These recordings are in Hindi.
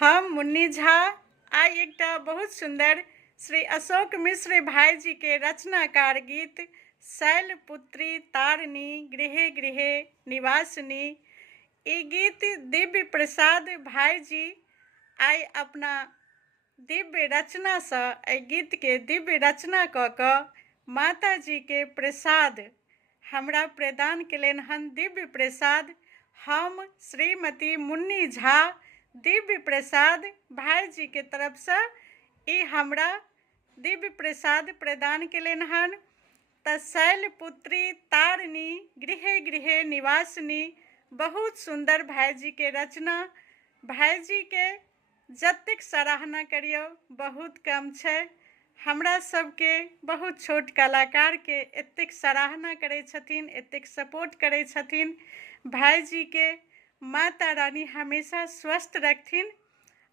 हम मुन्नी झा आइ एकटा बहुत सुंदर श्री अशोक मिश्र भाई जी के रचनाकार गीत शैलपुत्री तारिणी गृहे गृहे निवासिनी ई गीत दिव्य प्रसाद भाई जी आइ अपना दिव्य रचना से एहि गीत के दिव्य रचना कऽ कऽ माता जी के प्रसाद हमरा प्रदान केलनि हन। दिव्य प्रसाद हम श्रीमती मुन्नी झा दिव्य प्रसाद भाई जी के तरफ से ई हमरा दिव्य प्रसाद प्रदान केलनि हन। तऽ शैलपुत्री तारिणी गृहे गृहे निवासिनी बहुत सुंदर भाई जी के रचना। भाई जी के जतेक सराहना करियौ बहुत कम छै। हमरा सबके बहुत छोट कलाकार के एतेक सराहना करै छथिन, एतेक सपोर्ट करै छथिन। भाई जी के माता रानी हमेशा स्वस्थ रखथिन।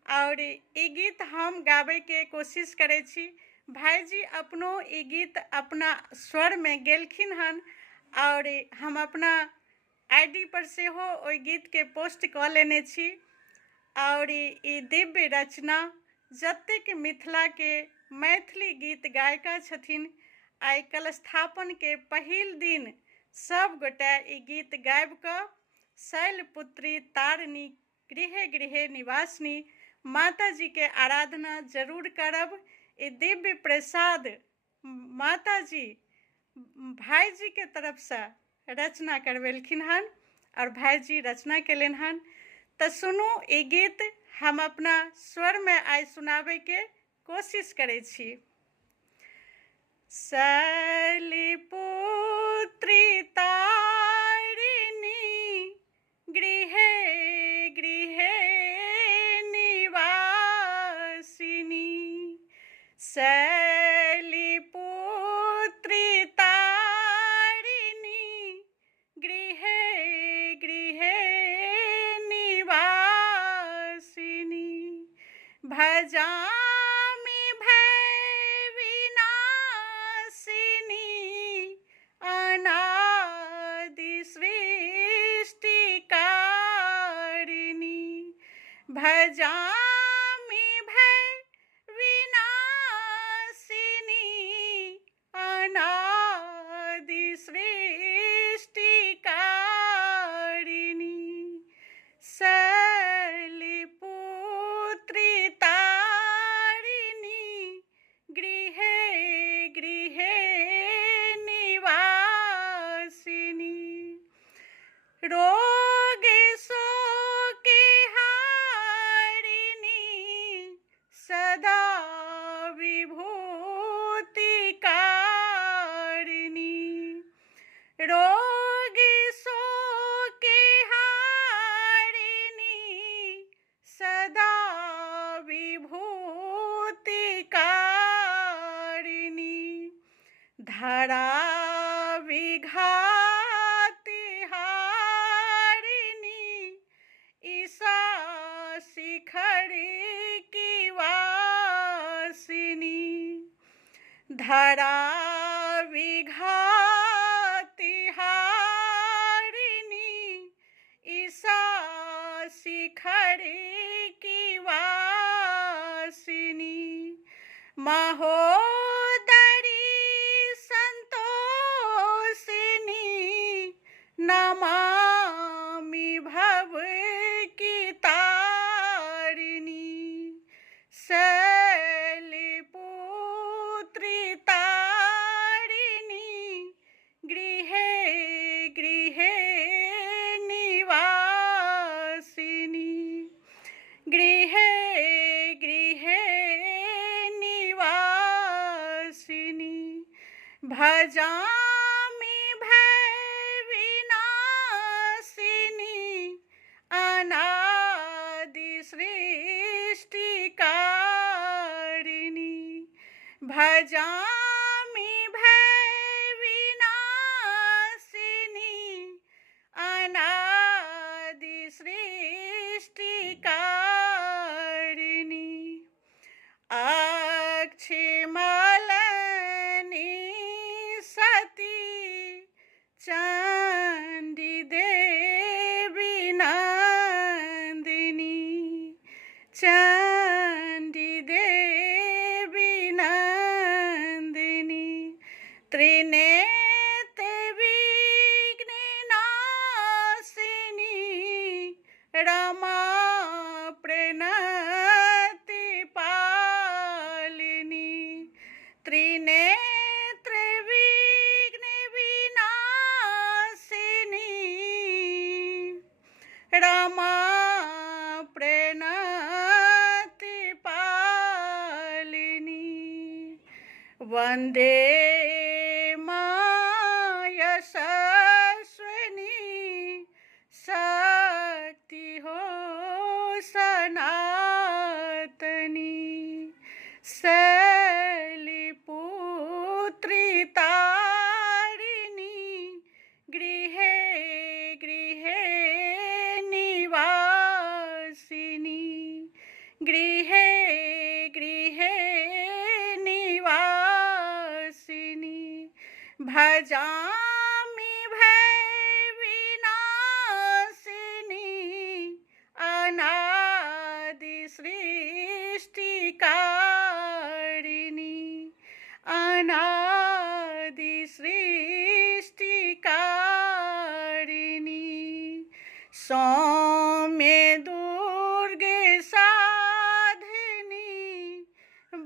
और ई गीत हम गाबै के कोशिश करै छी। भाई जी अपनो ई गीत अपना स्वर में गेलखिन हन और हम अपना आईडी पर सेहो ओहि गीत के पोस्ट कऽ लेने छी। और ई दिव्य रचना जतेक मिथिला के मैथिली गीत गायिका छथिन, आइ कलस्थापन के पहिल दिन सब गोटे ई गीत गाबि कऽ शैलपुत्री तारिणी गृहे गृहे निवासिनी माता जी के आराधना जरूर करब। ई दिव्य प्रसाद माता जी भाई जी के तरफ से रचना करवेलखिन हन और भाई जी रचना केलनि हन। तऽ सुनू ई गीत हम अपना स्वर में आइ सुनाबै के कोशिश करै छी। शैलपुत्री तारिणी गृहे गृहे निवासिनी शैलपुत्री तारिणी गृहे गृहे निवासिनी भजामि भयविनाशिनी अनादि सृष्टिकारिणी भजामि भयविनाशिनी अनादि सृष्टिकारिणी शैलपुत्री तारिणी गृहे गृहे निवासिनी रोग शोक हारिणी सदा विभूतिकारिणी रोग शोक हारिणी सदा विभूतिकारिणी धरा विघाति हारिणी ईशा शिखर की वासिनी धरा विघाति हारिणी ईशा शिखर की वासिनी महोदरी संतोषिनी नमामि भव की तारिणी शैलपुत्री तारिणी गृहे गृहे निवासिनी गृहे गृहे निवासिनी भजामि भयविनाशिनी अनादि सृष्टिकारिणी भजामि भयविनाशिनी अनादि सृष्टिकारिणी अक्षिमलनि सत चंडी देवी नंदिनी त्रिनेत्र विघ्ननाशिनी रमा प्रणति पालिनी त्रिनेत्र विघ्न विनाशिनी रमा प्रणति पालिनी वंदे यशस्विनी शक्ति हो सनातनी शैलपुत्री तारिणी गृहे गृहे निवासिनी गृहे गृहे निवासिनी भजामि भयविनाशिनी अनादि सृष्टिकारिणी अनादि सृष्टिकारिणी सौम्य दुर्गे साधिनी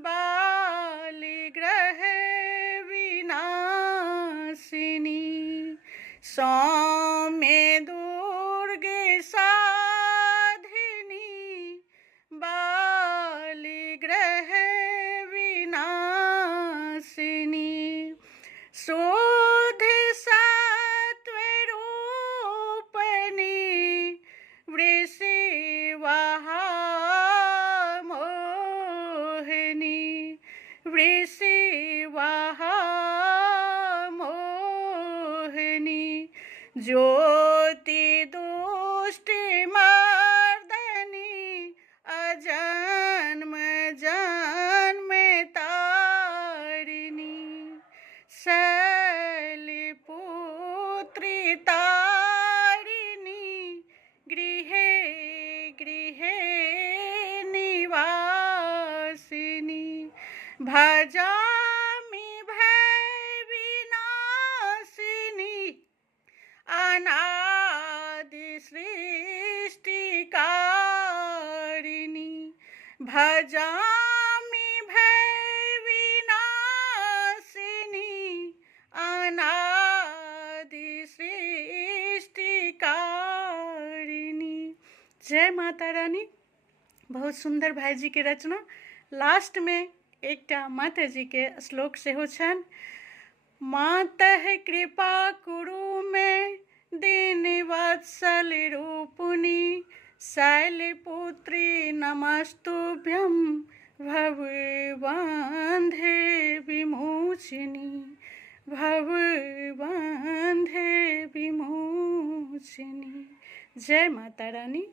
बालिग्रह विनाशिनी सौम्य दुर्गे साधिनी बालिग्रह विनाशिनी शुद्ध सत्वरूपिणी वृषिवाहमोहिनी वृषिवाहमोहिनी ज्योति दुष्टि मर्दनी अजन्म जन्म तारिणी शैलपुत्री तारिणी गृहे गृहे निवासिनी भजामि भयविनाशिनी अनादि सृष्टिकारिणी भजामि भयविनाशिनी अनादि सृष्टिकारिणी। जय माता रानी। बहुत सुंदर भाई जी के रचना। लास्ट में एकटा माता जी के श्लोक सेहो छनि। मातः कृपा कुरु मे दीन वत्सल रूपिणी शैलपुत्री नमस्तुभ्यं भवबन्धे विमोचिनी भवबन्धे विमोचिनी। जय माता रानी।